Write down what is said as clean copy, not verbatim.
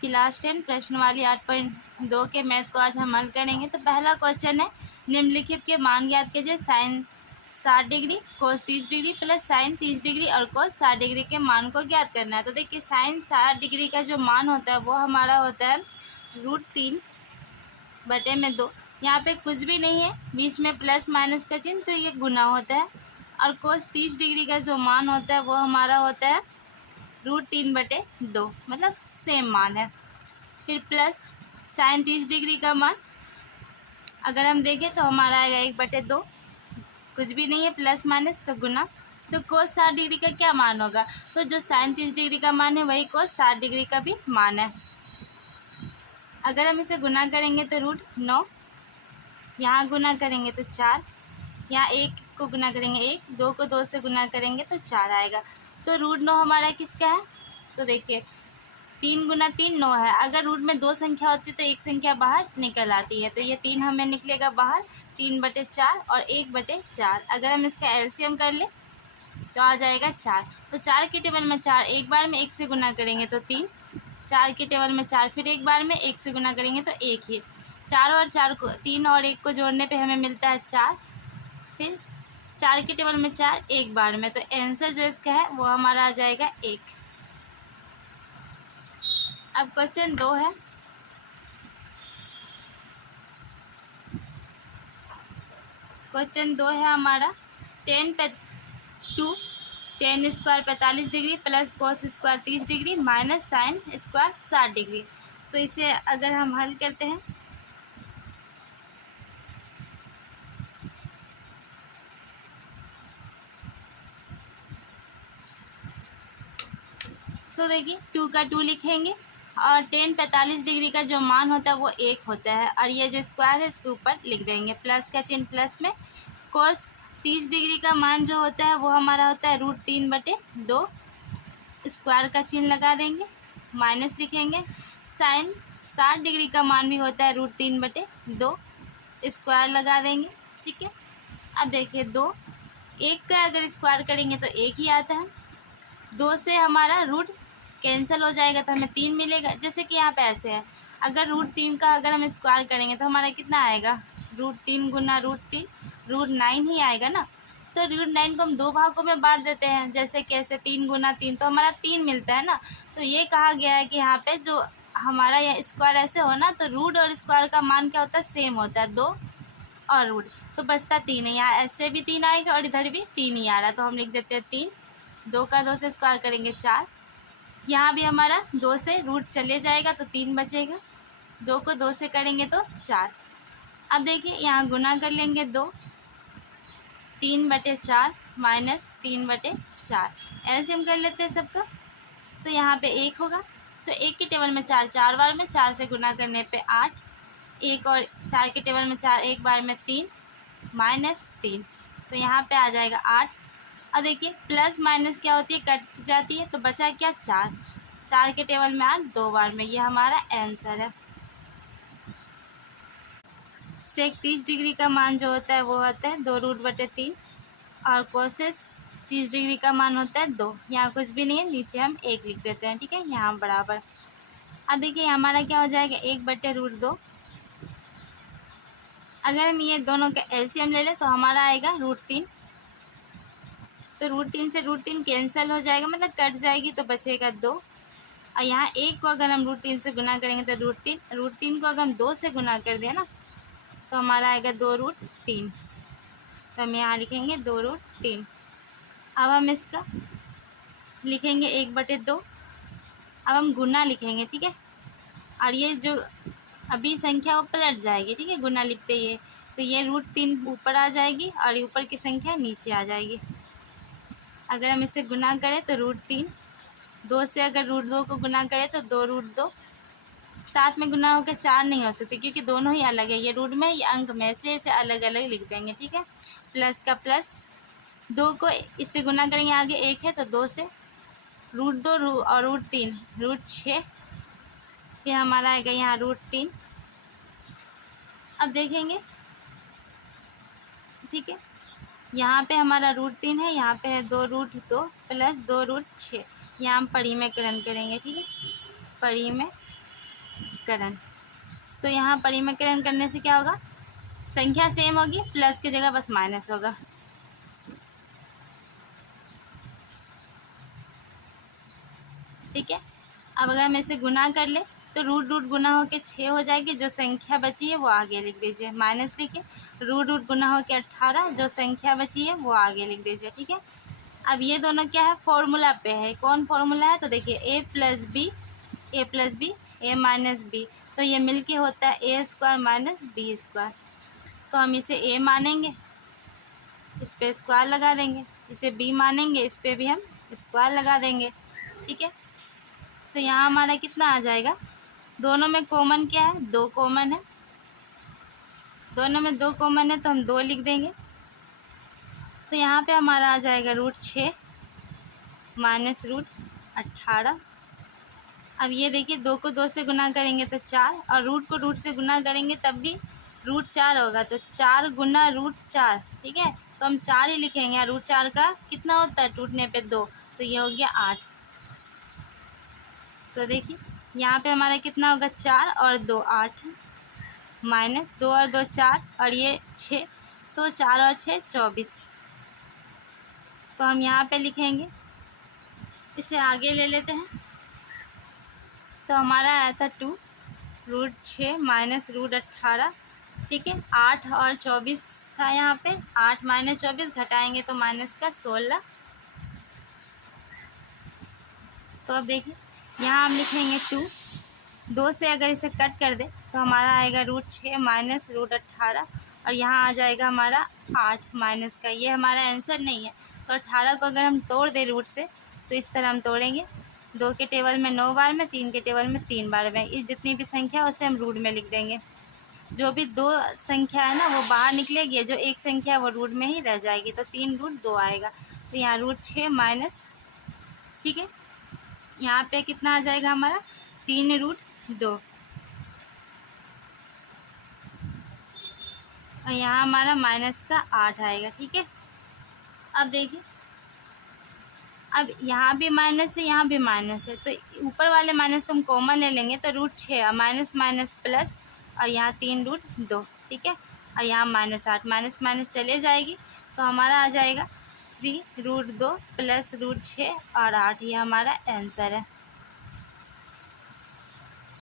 Class 10 प्रश्न वाली 8.2 के मैथ को आज हम हल करेंगे। तो पहला क्वेश्चन है, निम्नलिखित के मान ज्ञात कीजिए। साइन 60 डिग्री, कोस 30 डिग्री प्लस साइन 30 डिग्री और कोस 60 डिग्री के मान को ज्ञात करना है। तो देखिए साइन 60 डिग्री का जो मान होता है वो हमारा होता है √3/2। यहाँ पे कुछ भी नहीं है, बीच में प्लस माइनस का चिन्ह, तो ये गुना होता है। और कोस 30 डिग्री का जो मान होता है वो हमारा होता है √3/2, मतलब सेम मान है। फिर प्लस साइन 30 डिग्री का मान अगर हम देखें तो हमारा आएगा 1/2, कुछ भी नहीं है, प्लस माइनस तो गुना। तो कोस 60 डिग्री का क्या मान होगा, तो जो साइन 30 डिग्री का मान है वही कोस 60 डिग्री का भी मान है। अगर हम इसे गुना करेंगे तो √9, यहाँ गुना करेंगे तो 4, यहाँ 1 को गुना करेंगे 1, 2 को 2 से गुना करेंगे तो 4 आएगा। तो √9 हमारा किसका है, तो देखिए 3 गुना 3 9 है। अगर रूट में 2 संख्या होती तो एक संख्या बाहर निकल आती है, तो ये 3 हमें निकलेगा बाहर, 3/4 और 1/4। अगर हम इसका एलसीएम कर ले तो आ जाएगा 4। तो 4 के टेबल में 4 एक बार में 1 से गुना करेंगे तो 3, 4 के टेबल में 4 फिर एक बार में 1 से गुना करेंगे तो 1 ही। 4 और 4 को 3 और 1 को जोड़ने पे हमें मिलता है 4, फिर 4 के टेबल में 4 एक बार में, तो आंसर जो इसका है वो हमारा आ जाएगा 1। अब क्वेश्चन 2 है, क्वेश्चन 2 है हमारा 10/2 tan square 45 degree plus cos square 30 degree minus sine square 60 degree. तो इसे अगर हम हल करते हैं तो देखिए 2 का 2 लिखेंगे और tan 45 डिग्री का जो मान होता है वो 1 होता है, और ये जो स्क्वायर है इसके ऊपर लिख देंगे, प्लस का चिन्ह प्लस में। कोस 30 डिग्री का मान जो होता है वो हमारा होता है √3/2, स्क्वायर का चिन्ह लगा देंगे, माइनस लिखेंगे। साइन 60 डिग्री का मान भी होता है √3/2, स्क्वायर लगा देंगे, ठीक है। अब देखिए 2, 1 का अगर स्क्वायर करेंगे तो 1 ही आता है, 2 से हमारा रूट कैंसिल हो जाएगा तो हमें 3 मिलेगा। जैसे कि यहाँ पे ऐसे है, अगर √3 का अगर हम स्क्वायर करेंगे तो हमारा कितना आएगा, √3 गुना √3 √9 ही आएगा ना। तो √9 को हम 2 भागों में बांट देते हैं, जैसे कैसे 3 गुना 3, तो हमारा 3 मिलता है ना। तो ये कहा गया है कि यहाँ पे जो हमारा यह स्क्वायर ऐसे हो ना, तो रूट और स्क्वायर का मान क्या होता है, सेम होता है, 2 और रूट, तो बचता 3 है। यहाँ ऐसे भी 3 आएगा और इधर भी 3 ही आ रहा है, तो हम लिख देते हैं 3। 2 का 2 से स्क्वायर करेंगे 4, यहाँ भी हमारा 2 से रूट चले जाएगा तो 3 बचेगा, 2 को 2 से करेंगे तो 4। अब देखिए यहाँ गुना कर लेंगे 2, 3/4 माइनस 3/4, एलसीएम कर लेते हैं सबका, तो यहाँ पे 1 होगा। तो 1 के टेबल में 4 4 बार में, 4 से गुना करने पे 8, 1 और 4 के टेबल में 4 एक बार में 3 माइनस 3, तो यहाँ पे आ जाएगा 8। अब देखिए प्लस माइनस क्या होती है, कट जाती है, तो बचा क्या 4, 4 के टेबल में 8 2 बार में, ये हमारा आंसर है। सेक 30 डिग्री का मान जो होता है वो होता है 2√3, और कोसेस 30 डिग्री का मान होता है 2। यहाँ कुछ भी नहीं है, नीचे हम 1 लिख देते हैं, ठीक है, यहाँ बराबर। अब देखिए हमारा क्या हो जाएगा 1/√2। अगर हम ये दोनों का एलसीएम ले लें तो हमारा आएगा √3, तो √3 से √3 कैंसिल हो जाएगा, मतलब कट जाएगी, तो बचेगा 2। और यहाँ 1 को अगर हम √3 से गुना करेंगे तो √3 को अगर हम 2 से गुना कर दें ना तो हमारा आएगा 2√3, तो हम यहाँ लिखेंगे 2√3। अब हम इसका लिखेंगे 1/2, अब हम गुना लिखेंगे, ठीक है, और ये जो अभी संख्या वो पलट जाएगी, ठीक है, गुना लिखते ही, तो ये √3 ऊपर आ जाएगी और ऊपर की संख्या नीचे आ जाएगी। अगर हम इसे गुना करें तो √3, 2 से अगर √2 को गुना करें तो 2√2, साथ में गुना होकर 4 नहीं हो सकते क्योंकि दोनों ही अलग है, ये रूट में ये अंक में, इसलिए इसे अलग अलग लिख देंगे, ठीक है। प्लस का प्लस, 2 को इससे गुना करेंगे, आगे 1 है तो 2 से, √2 और √3 √6, फिर हमारा आएगा यहाँ √3। अब देखेंगे, ठीक है, यहाँ पे हमारा √3 है, यहाँ पे है 2√2 प्लस 2√6, यहाँ हम परिमेयकरण करेंगे, ठीक है, परिमेय परिमेयकरण। तो यहाँ परिमेयकरण करने से क्या होगा, संख्या सेम होगी, प्लस की जगह बस माइनस होगा। ठीक है, अब अगर हम इसे गुना कर ले तो रूट रूट गुना होके 6 हो जाएगी, जो संख्या बची है वो आगे लिख दीजिए, माइनस लिखिए। रूट रूट गुना होके 18, जो संख्या बची है वो आगे लिख दीजिए। ठीक है, अब ये दोनों क्या है, फॉर्मूला पे है। कौन फॉर्मूला है, तो देखिए a plus b a minus b, तो ये मिलके होता है a square minus b square. तो हम इसे a मानेंगे, इस पे स्क्वायर लगा देंगे, इसे b मानेंगे, इस पे भी हम स्क्वायर लगा देंगे। ठीक है, तो यहाँ हमारा कितना आ जाएगा, दोनों में कॉमन क्या है, 2 कॉमन है, दोनों में 2 कॉमन है तो हम 2 लिख देंगे। तो यहाँ पे हमारा आ जाएगा रूट 6 माइनस रूट 18। अब ये देखिए 2 को 2 से गुना करेंगे तो 4, और रूट को रूट से गुना करेंगे तब भी रूट 4 होगा, तो 4 गुना रूट 4। ठीक है, तो हम 4 ही लिखेंगे, रूट 4 का कितना होता है टूटने पे 2, तो ये हो गया 8। तो देखिए यहाँ पे हमारा कितना होगा, 4 और 2 8, माइनस 2 और 2 4, और ये 6, तो 4 और 6 24। तो हम यहाँ पे लिखेंगे, इसे आगे ले लेते हैं, तो हमारा आया था 2 रूट 6 माइनस रूट 18। ठीक है, 8 और 24 था यहाँ पे, 8 माइनस 24 घटाएंगे तो माइनस का 16। तो अब देखिए यहाँ हम लिखेंगे 2 से अगर इसे कट कर दे तो हमारा आएगा रूट 6 माइनस रूट 18, और यहाँ आ जाएगा हमारा 8 माइनस का। ये हमारा आंसर नहीं है, तो 18 को अगर हम तोड़ दें रूट से तो इस तरह हम तोड़ेंगे, 2 के टेबल में 9 बार में, 3 के टेबल में 3 बार में, ये जितनी भी संख्या है उसे हम रूट में लिख देंगे। जो भी 2 संख्या है ना वो बाहर निकलेगी, जो एक संख्या है वो रूट में ही रह जाएगी, तो 3 रूट 2 आएगा। तो यहाँ रूट 6 माइनस, ठीक है, यहाँ पे कितना आ जाएगा हमारा 3 रूट 2, और यहाँ हमारा माइनस का 8 आएगा। ठीक है, अब देखिए, अब यहाँ भी माइनस है, यहाँ भी माइनस है, तो ऊपर वाले माइनस को हम कॉमन ले लेंगे, तो रूट 6 माइनस माइनस प्लस, और यहाँ 3 रूट 2। ठीक है, और यहाँ माइनस 8, माइनस माइनस चले जाएगी, तो हमारा आ जाएगा 3 रूट 2 प्लस रूट 6 और 8, ये हमारा आंसर है।